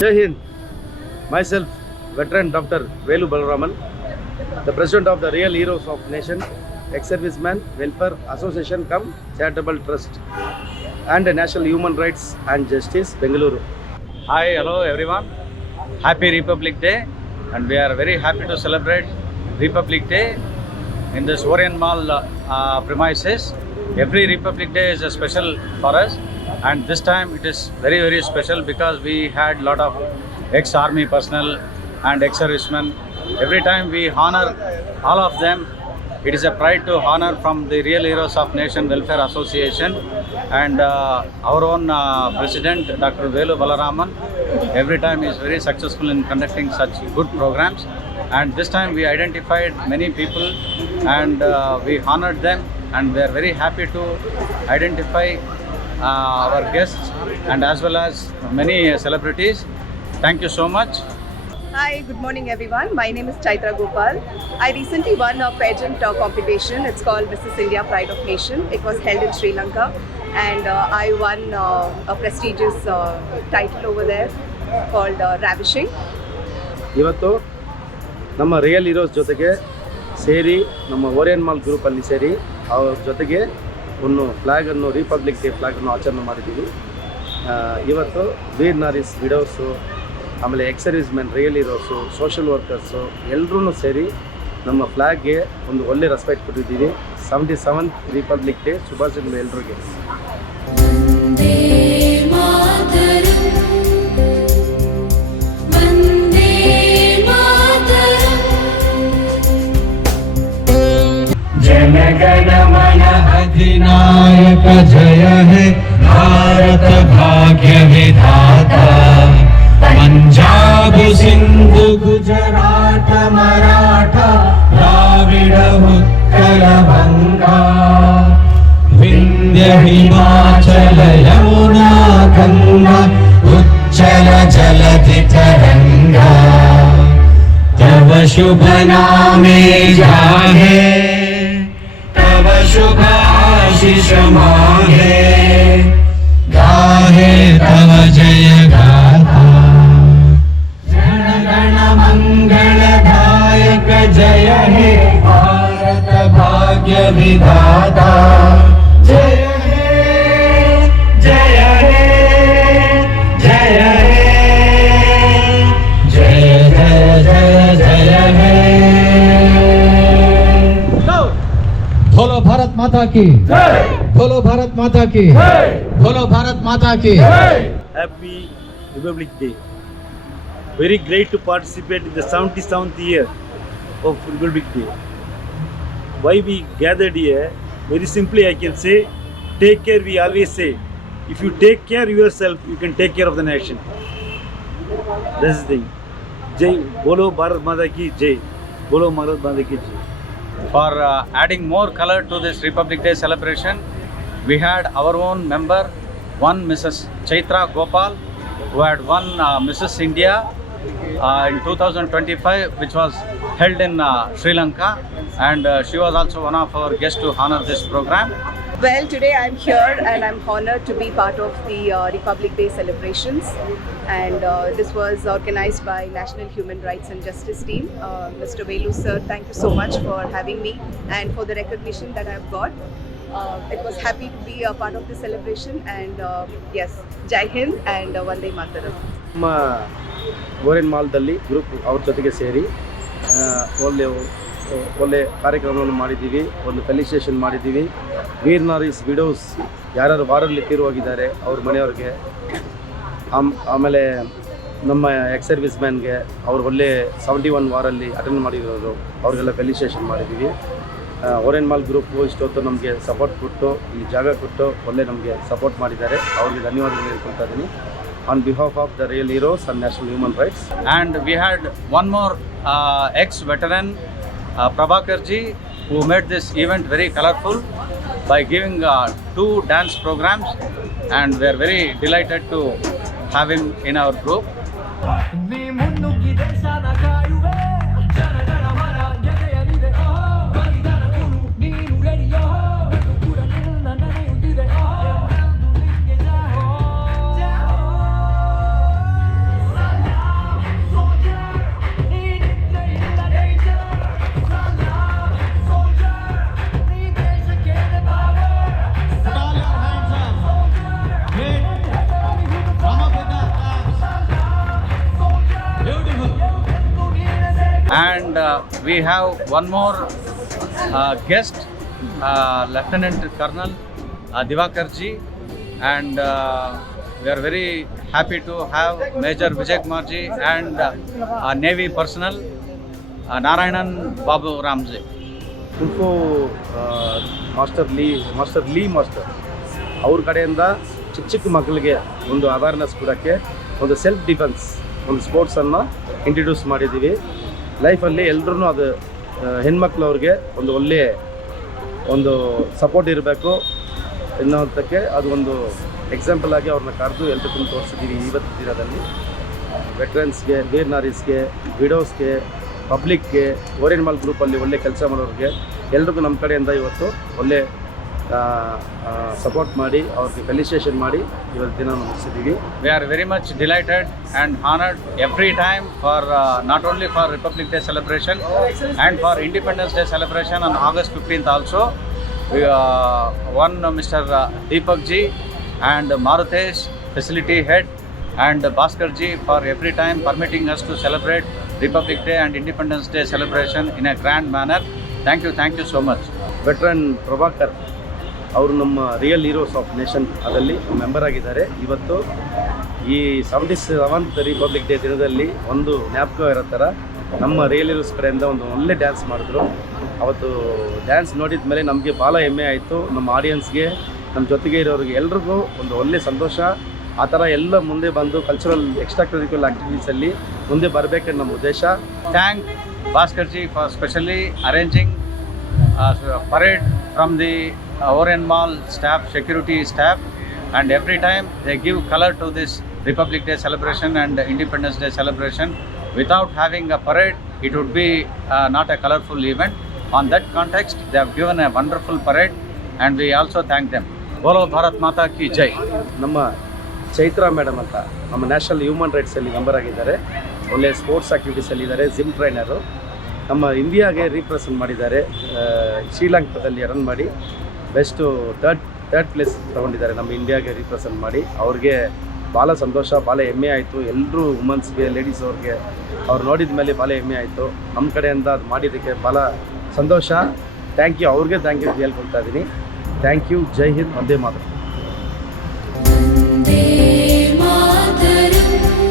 Jai Hind. Myself, veteran Dr. Velu Balaraman, the president of the Real Heroes of Nation, ex-serviceman Welfare Association cum Charitable Trust, and the National Human Rights and Justice, Bengaluru. Hi, hello everyone. Happy Republic Day, and we are very happy to celebrate Republic Day in this Orient Mall premises. Every Republic Day is a special for us, and this time it is very, very special because we had lot of ex-army personnel and ex-servicemen. Every time we honor all of them. It is a pride to honor from the Real Heroes of Nation Welfare Association and our own President Dr. Velu Balaraman. Every time he is very successful in conducting such good programs, and this time we identified many people and we honored them, and we are very happy to identify our guests and as well as many celebrities. Thank you so much. Hi, good morning everyone. My name is Chaitra Gopal. I recently won a pageant competition. It's called Mrs. India Pride of Nation. It was held in Sri Lanka, and I won a prestigious title over there called Ravishing. ಇವತ್ತು ನಮ್ಮ real heroes ಜೊತೆಗೆ ಸೇರಿ ನಮ್ಮ Orion mall ಗ್ರೂಪಲ್ಲಿ ಸೇರಿ ಅವ್ರ ಜೊತೆಗೆ ಒಂದು ಫ್ಲ್ಯಾಗನ್ನು ರಿಪಬ್ಲಿಕ್ ಡೇ ಫ್ಲ್ಯಾಗನ್ನು ಆಚರಣೆ ಮಾಡಿದ್ದೀವಿ. ಇವತ್ತು ವೀರ್ ನಾರೀಸ್ ವಿಡೋಸು, ಆಮೇಲೆ X-service men, real heroes, social workers ಎಲ್ಲರೂ ಸೇರಿ ನಮ್ಮ ಫ್ಲ್ಯಾಗ್ಗೆ ಒಂದು ಒಳ್ಳೆ ರೆಸ್ಪೆಕ್ಟ್ ಕೊಟ್ಟಿದ್ದೀವಿ. 77th ರಿಪಬ್ಲಿಕ್ ಡೇ ಶುಭಾಶಯಗಳು ಎಲ್ರಿಗೆ. जनगण मन अधिनायक जय हे भारत भाग्य विधाता, पंजाब सिंधु गुजरात मराठा द्राविड उत्कल बंगा, विंध्य हिमाचल यमुना गंगा उज्जल जलधि तरंगा, तव शुभ नामे जाहे तव शुभ आशीष माहे, गाहे तव जय गाथा, जन गण मंगलदायक जय हे भारत भाग्य विधाता, जय हे जय हे जय हे जय जय जय जय हे। बोलो भारत माता की जय, बोलो भारत माता की जय, बोलो भारत माता की जय। Happy Republic Day. Very great to participate in the 77th year of Republic Day. Why we gathered here? Very simply I can say, take care. We always say, if you take care of yourself, you can take care of the nation. That's the thing. Jai, Bolo Bharat Mata ki Jai. Bolo Bharat Mata ki Jai. For adding more color to this Republic Day celebration, we had our own member, one Mrs. Chaitra Gopal, who had won Mrs. India in 2025, which was held in Sri Lanka, and she was also one of our guests to honor this program. Well, today I'm here and I'm honored to be part of the Republic Day celebrations, and this was organized by National Human Rights and Justice team. Mr. Velu sir, thank you so much for having me and for the recognition that I've got. It was happy to be a part of the celebration, and yes, Jai Hind and Vande Mataram. ನಮ್ಮ ಓರಿಯನ್ ಮಾಲ್ದಲ್ಲಿ ಗ್ರೂಪ್ ಅವ್ರ ಜೊತೆಗೆ ಸೇರಿ ಒಳ್ಳೆ ಕಾರ್ಯಕ್ರಮವನ್ನು ಮಾಡಿದ್ದೀವಿ. ಒಂದು ಫೆಲಿಸಿಟೇಷನ್ ಮಾಡಿದ್ದೀವಿ. ವೀರ್ ನಾರೀಸ್ ವಿಡೋಸ್ ಯಾರ್ಯಾರು ವಾರಲ್ಲಿ ತೀರೋಗಿದ್ದಾರೆ ಅವ್ರ ಮನೆಯವ್ರಿಗೆ, ಆಮೇಲೆ ನಮ್ಮ ಎಕ್ಸ್-ಸರ್ವಿಸ್ ಮ್ಯಾನ್ಗೆ ಅವ್ರು ಒಳ್ಳೆ 71 ವಾರಲ್ಲಿ ಅಟೆಂಡ್ ಮಾಡಿರೋರು ಅವ್ರಿಗೆಲ್ಲ ಫೆಲಿಸಿಟೇಷನ್ ಮಾಡಿದ್ದೀವಿ. ಓರಿಯನ್ ಮಾಲ್ ಗ್ರೂಪು ಇಷ್ಟೊತ್ತು ನಮಗೆ ಸಪೋರ್ಟ್ ಕೊಟ್ಟು, ಈ ಜಾಗ ಕೊಟ್ಟು ಒಳ್ಳೆ ನಮಗೆ ಸಪೋರ್ಟ್ ಮಾಡಿದ್ದಾರೆ. ಅವ್ರಿಗೆ ಧನ್ಯವಾದಗಳು ಹೇಳ್ಕೊಳ್ತಾ ಇದ್ದೀನಿ on behalf of the Real Heroes and National Human Rights. And we had one more ex-veteran, Prabhakar ji, who made this event very colorful by giving 2 dance programs, and we are very delighted to have him in our group. And we have one more guest, Lieutenant Colonel Divakarji, and we are very happy to have Major Vijay Kumarji and Navy personnel Narayanan Babu Ramji. Kung fu master ಅವ್ರ ಕಡೆಯಿಂದ ಚಿಕ್ಕ ಮಕ್ಕಳಿಗೆ ಒಂದು ಅವೇರ್ನೆಸ್ ಕೊಡೋಕ್ಕೆ ಒಂದು self defence ಒಂದು ಸ್ಪೋರ್ಟ್ಸನ್ನು ಇಂಟ್ರಡ್ಯೂಸ್ ಮಾಡಿದ್ದೀವಿ. ಲೈಫಲ್ಲಿ ಎಲ್ಲರೂ ಅದು ಹೆಣ್ಮಕ್ಳು ಅವ್ರಿಗೆ ಒಂದು ಒಳ್ಳೆಯ ಒಂದು ಸಪೋರ್ಟ್ ಇರಬೇಕು ಎನ್ನುವಂಥಕ್ಕೆ ಅದು ಒಂದು ಎಕ್ಸಾಂಪಲ್ ಆಗಿ ಅವ್ರನ್ನ ಕರೆದು ಎಲ್ರಿಗೂ ತೋರಿಸಿದ್ದೀವಿ ಇವತ್ತು ದಿನದಲ್ಲಿ. ವೆಟ್ರನ್ಸ್ಗೆ, ವೀರ್ ನಾರೀಸ್ಗೆ, ವಿಡೋಸ್ಗೆ, ಪಬ್ಲಿಕ್ಗೆ, ಓರಿಯನ್ ಮಾಲ್ ಗ್ರೂಪಲ್ಲಿ ಒಳ್ಳೆ ಕೆಲಸ ಮಾಡೋರಿಗೆ ಎಲ್ರಿಗೂ ನಮ್ಮ ಕಡೆಯಿಂದ ಇವತ್ತು ಒಳ್ಳೆ ಸಪೋರ್ಟ್ ಮಾಡಿ ಅವ್ರಿಗೆ ಫೆಲಿಸಿಟೇಷನ್ ಮಾಡಿ ಇವತ್ತು ದಿನ ಮುಗಿಸಿದ್ದೀವಿ. We are very much delighted and honored every time for not only for Republic Day celebration and for Independence Day celebration on August 15th also. We one Mr. Deepak ji and Marutesh, facility head, and Bhaskar ji for every time permitting us to celebrate Republic Day and Independence Day celebration in a grand manner. Thank you so much. Veteran Prabhakar ಅವರು ನಮ್ಮ real heroes of nation ಅದರಲ್ಲಿ ಮೆಂಬರ್ ಆಗಿದ್ದಾರೆ. ಇವತ್ತು ಈ 77th republic day ದಿನದಲ್ಲಿ ಒಂದು ಜ್ಞಾಪಕ ಇರೋ ಥರ ನಮ್ಮ ರಿಯಲ್ ಹೀರೋಸ್ ಕಡೆಯಿಂದ ಒಂದು ಒಳ್ಳೆ ಡ್ಯಾನ್ಸ್ ಮಾಡಿದ್ರು. ಅವತ್ತು ಡ್ಯಾನ್ಸ್ ನೋಡಿದ ಮೇಲೆ ನಮಗೆ ಭಾಳ ಹೆಮ್ಮೆ ಆಯಿತು. ನಮ್ಮ ಆಡಿಯನ್ಸ್ಗೆ, ನಮ್ಮ ಜೊತೆಗೆ ಇರೋರಿಗೆ ಎಲ್ರಿಗೂ ಒಂದು ಒಳ್ಳೆ ಸಂತೋಷ. ಆ ಥರ ಎಲ್ಲ ಮುಂದೆ ಬಂದು ಕಲ್ಚರಲ್ ಎಕ್ಸ್ಟ್ರಾ ಕರಿಕ್ಯುಲರ್ ಆ್ಯಕ್ಟಿವಿಟೀಸಲ್ಲಿ ಮುಂದೆ ಬರಬೇಕನ್ನೋ ನಮ್ಮ ಉದ್ದೇಶ. Thank Bhaskar ji for specially arranging parade from the Orient Mall staff, security staff, and every time they give color to this Republic Day celebration and Independence Day celebration. Without having a parade, it would be not a colorful event. On that context, they have given a wonderful parade, and we also thank them. Bolo Bharat Mata ki Jai. ನಮ್ಮ ಚೈತ್ರಾ ಮೇಡಮ್ ಅಂತ ನಮ್ಮ national human ರೈಟ್ಸಲ್ಲಿ ಮೆಂಬರ್ ಆಗಿದ್ದಾರೆ. ಒಳ್ಳೆಯ ಸ್ಪೋರ್ಟ್ಸ್ ಆ್ಯಕ್ಟಿವಿಟೀಸಲ್ಲಿ ಇದ್ದಾರೆ. Gym trainer. ನಮ್ಮ ಇಂಡಿಯಾಗೆ ರೀಪ್ರೆಸೆಂಟ್ ಮಾಡಿದ್ದಾರೆ. ಶ್ರೀಲಂಕಾದಲ್ಲಿ ರನ್ ಮಾಡಿ ಬೆಸ್ಟು ಥರ್ಡ್ ಪ್ಲೇಸ್ ತೊಗೊಂಡಿದ್ದಾರೆ ನಮ್ಮ ಇಂಡಿಯಾಗೆ ರೀಪ್ರೆಸೆಂಟ್ ಮಾಡಿ. ಅವ್ರಿಗೆ ಭಾಳ ಸಂತೋಷ, ಭಾಳ ಹೆಮ್ಮೆ ಆಯಿತು. ಎಲ್ಲರೂ ವುಮನ್ಸ್ಗೆ, ಲೇಡೀಸ್ ಅವ್ರಿಗೆ ಅವ್ರು ನೋಡಿದ ಮೇಲೆ ಭಾಳ ಹೆಮ್ಮೆ ಆಯಿತು. ನಮ್ಮ ಕಡೆಯಿಂದ ಅದು ಮಾಡಿದ್ದಕ್ಕೆ ಭಾಳ ಸಂತೋಷ. ಥ್ಯಾಂಕ್ ಯು, ಅವ್ರಿಗೆ ಥ್ಯಾಂಕ್ ಯು ಹೇಳ್ಕೊಳ್ತಾ ಇದ್ದೀನಿ. Thank you. ಜೈ ಹಿಂದ್, ವಂದೇ ಮಾತರಂ. वन्दे मातरम्।